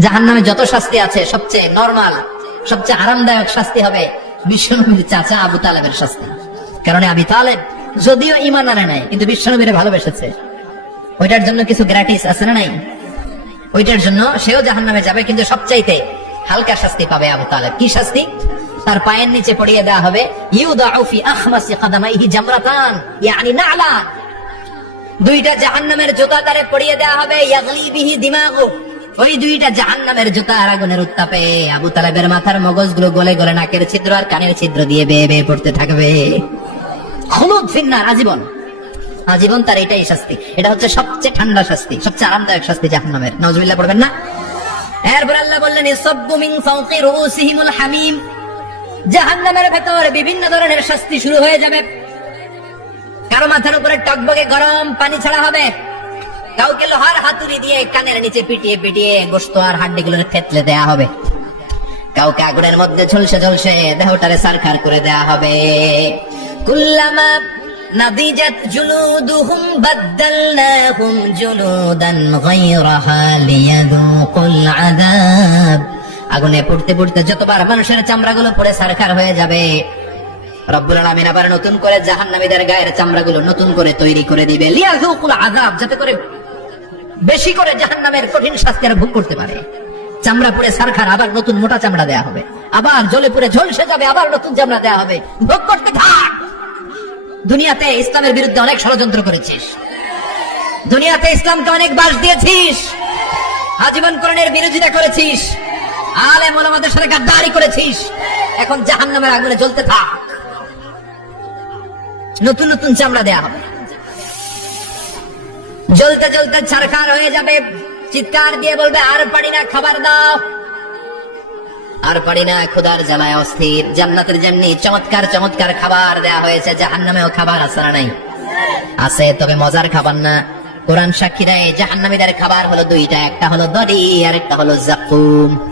জাহান নামে যত শাস্তি আছে, সবচেয়ে নর্মাল সবচেয়ে আরামদায়ক শাস্তি হবে বিশ্বনবীর চাচা আবু তালেবের শাস্তি। কারণ আবি তালেব যদিও ইমান আনে নাই, কিন্তু বিশ্বনবীর ভালোবেসেছে। ওইটার জন্য কিছু গ্র্যাটিস আছে না নাই? ওইটার জন্য সেও জাহান নামে যাবে, কিন্তু সবচাইতে হালকা শাস্তি পাবে আবু তালেব। কি শাস্তি? তার পায়ের নিচে পড়িয়ে দেওয়া হবে, ইউদাউ ফি আখমাসি কাদামাইহি জামরাতান, ইয়ানি নালান। দুইটা জাহান্নামের জুতা তারে পড়িয়ে দেওয়া হবে, ইয়াগলি বিহি দিমাগু। ওই দুইটা জাহান্নামের জুতা আর আগুনের উত্তাপে আবু তালেবের মাথার মগজগুলো গলে গলে নাকের ছিদ্র আর কানের ছিদ্র দিয়ে বেয়ে বেয়ে পড়তে থাকবে। খুলুদ ফিন্নার আজীবন। আজীবন তার এটাই শাস্তি। এটা হচ্ছে সবচেয়ে ঠান্ডা শাস্তি, সবচেয়ে আরামদায়ক শাস্তি জাহান্নামের। নজরুল্লাহ পড়বেন না? এরপর আল্লাহ বললেন, ইসাব্বু মিন ফাওকি রুসিহিমুল হামিম। জাহান্নামের ভেতর বিভিন্ন ধরনের শাস্তি শুরু হয়ে যাবে। কারও মাথার উপরে টকবগে গরম পানি ছাড়া হবে। কাউকে লোহার হাতুড়ি দিয়ে কানের নিচে পিটিয়ে পিটিয়ে গোস্ত আর হাড্ডি গুলো থেতলে দেয়া হবে। কাউকে আগুনের মধ্যে ঝলসে ঝলসে দেহটারে সারখার করে দেয়া হবে। কুল্লামা আগুনে পড়তে পড়তে যতবার মানুষের চামড়াগুলো পড়ে সারখার হয়ে যাবে, রব্বুল আলামিন আবার নতুন করে জাহান্নামীদের গায়ের চামড়াগুলো নতুন করে তৈরি করে দিবে। লিয়াযুকুল আযাব, যাতে করে বেশি করে জাহান্নামের কঠিন শাস্তি আর ভোগ করতে পারে। চামড়া পুড়ে সারখার আবার নতুন মোটা চামড়া দেয়া হবে। আবার জলে পুড়ে ঝলসে যাবে, আবার নতুন চামড়া দেয়া হবে। ভোগ করতে থাক! দুনিয়াতে ইসলামের বিরুদ্ধে অনেক ষড়যন্ত্র করেছিস। দুনিয়াতে ইসলামকে অনেক বাস দিয়েছিস। আজীবন করণের বিরোধিতা করেছিস। আলেম ওলামাদের সাথে গাদ্দারি করেছিস। এখন জাহান্নামের আগুনে জ্বলতে থাক। নতুন নতুন চামড়া দেয়া হবে। জ্বলতে জ্বলতে ছারখার হয়ে যাবে। চিৎকার দিয়ে বলবে, আর পারি না, খাবার দাও। আর পারি না খুদার জ্বালায় অস্থির। জান্নাতের যেমনি চমৎকার চমৎকার খাবার দেয়া হয়েছে জাহান নামেও খাবার না নাই। আছে, তবে মজার খাবার না। কোরআন সাক্ষী দেয় জাহান্নামীদের খাবার হলো দুইটা, একটা হলো দড়ি আর একটা হলো জাকুম।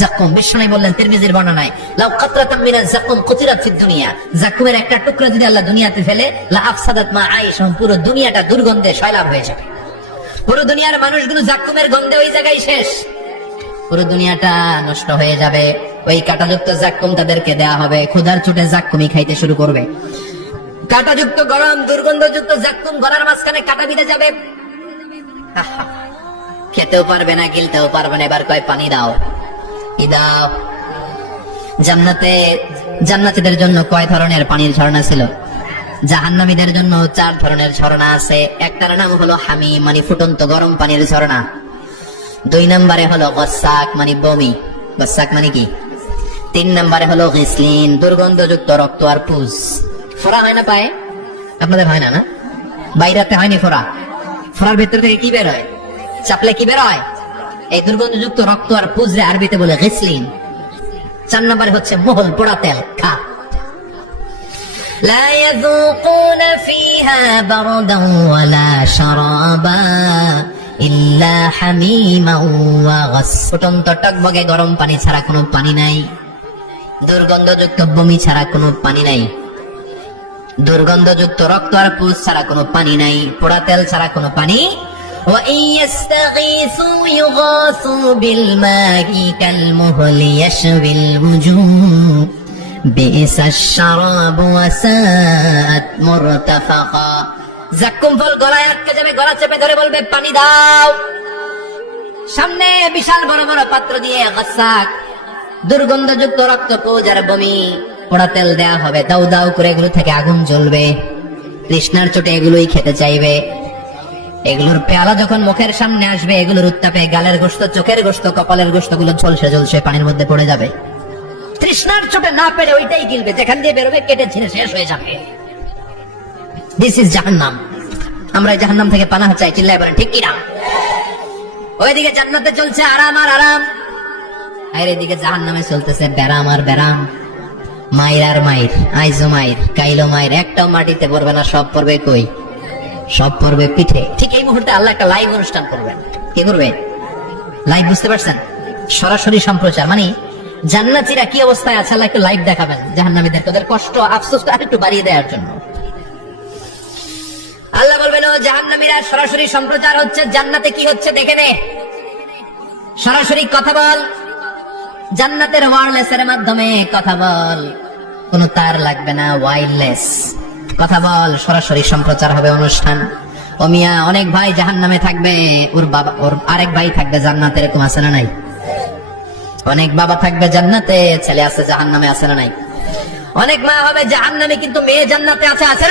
জাকুম বিষ্ণু বললেন, তিরমিজির বর্ণনায়, লাউ কাতরাতাম মিনাজ জাকুম কুতিরাত ফিদ দুনিয়া। জাকুমের একটা টুকরা যদি আল্লাহ দুনিয়াতে ফেলে, লা আফসাদাত মা আইশ পুরো দুনিয়াটা দুর্গন্ধে সয়লাভ হয়ে যাবে। পুরো দুনিয়ার মানুষগুলো জাকুমের গন্ধে ওই জায়গায় শেষ। পুরো দুনিয়াটা নষ্ট হয়ে যাবে। ওই কাঁটাযুক্ত জাক্কুম তাদেরকে দেয়া হবে। ক্ষুধার চুটে জাক্কুমি খাইতে শুরু করবে। কাঁটাযুক্ত গরম, দুর্গন্ধযুক্ত জাক্কুম গলার মাঝখানে কাটা বিঁধে যাবে। খেতেও পারবে না, গিলতেও পারবে না, এবার কয় পানি দাও। দাও জান্নাতে জান্নাতীদের জন্য কয় ধরনের পানির ঝর্ণা ছিল? জাহান্নামীদের জন্য চার ধরনের ঝর্ণা আছে। একটার নাম হলো হামি মানে ফুটন্ত গরম পানির ঝর্ণা। দুই নম্বরে হলো গসাক মানে বমি। গসাক মানে কি? তিন নম্বরে হলো গিসলিন, দুর্গন্ধযুক্ত রক্ত আর পুষ ফোড়া হয় না পায়ে? আপনাদের হয় না না? বাইরাতে হয়নি ফোড়া? ফোড়ার ভেতর থেকে কি বের হয়? চাপলে কি বের হয়? এই দুর্গন্ধযুক্ত রক্ত আর পুজরে আরবিতে বলে গিসলিন চার নম্বরে হচ্ছে মোহল পোড়া তেল খা لا يذوقون فيها بردا ولا شرابا ইল্লা হামিমা ওয়া গাস ফুটন্ত টকবগে গরম পানি ছাড়া কোনো পানি নাই দুর্গন্ধযুক্ত বমি ছাড়া কোনো পানি নাই দুর্গন্ধযুক্ত রক্ত আর পুষ ছাড়া কোনো পানি নাই পোড়া তেল ছাড়া কোনো পানি وإن يستغيثوا يغاثوا بالماء كالمهل يشوي الوجوه بئس الشراب وساءت مرتفقا জাক্কুম ফল গলায় আটকে যাবে গলা চেপে ধরে বলবে পানি দাও সামনে বিশাল বড় বড় পাত্র দিয়ে গাছাক দুর্গন্ধযুক্ত রক্ত পোজ আর বমি পোড়া তেল দেয়া হবে দাউ দাউ করে এগুলো থেকে আগুন জ্বলবে তৃষ্ণার চোটে এগুলোই খেতে চাইবে এগুলোর পেয়ালা যখন মুখের সামনে আসবে, এগুলোর উত্তাপে গালের গোস্ত, চোখের গোস্ত, কপালের গোস্তগুলো ঝলসে ঝলসে পানির মধ্যে পড়ে যাবে। তৃষ্ণার চোটে না পেরে ওইটাই গিলবে, যেখান দিয়ে বেরোবে কেটে ছিঁড়ে শেষ হয়ে যাবে। দিস ইজ জাহান্নাম। আমরা জাহান্নাম থেকে পানাহ চাই চিল্লাই বলেন, ঠিক কিনা? ওইদিকে জান্নাতে চলছে আরাম আর আরাম। আর এদিকে জাহান নামে চলতেছে ব্যারাম আর ব্যারাম। মায়ের আর মায়ের, আইজো মায়ের, কাইলো মায়ের, একটাও মাটিতে পড়বে না, সব পড়বে কই? সব পড়বে পিঠে। ঠিক এই মুহূর্তে আল্লাহ একটা লাইভ অনুষ্ঠান করবেন। কি করবে লাইভ বুঝতে পারছেন? সরাসরি সম্প্রচার। মানে জান্নাতিরা কি অবস্থায় আছে, আল্লাহ একটু লাইভ দেখাবেন জাহান্নামীদের ওদের কষ্ট, আফসোস আর একটু বাড়িয়ে দেওয়ার জন্য। আল্লাহ বলবেন, ও জাহান্নামীরা, সরাসরি সম্প্রচার হচ্ছে, জান্নাতে কি হচ্ছে দেখে নে। সরাসরি কথা বল। জান্নাতের ওয়ারলেস এর মাধ্যমে কথা বল। কোনো তার লাগবে না ওয়াইরলেস কথা বল, সরাসরি সম্প্রচার হবে অনুষ্ঠান। ও মিয়া, অনেক ভাই জাহান নামে থাকবে। ওর বাবা, ওর আরেক ভাই থাকবে জান্নাত, এরকম আছে না নাই? অনেক বাবা থাকবে জান্নাতে, ছেলে আছে জাহান নামে আছে না নাই? অনেক মা হবে জাহান নামে কিন্তু মেয়ে জান্নাতে আছে আছে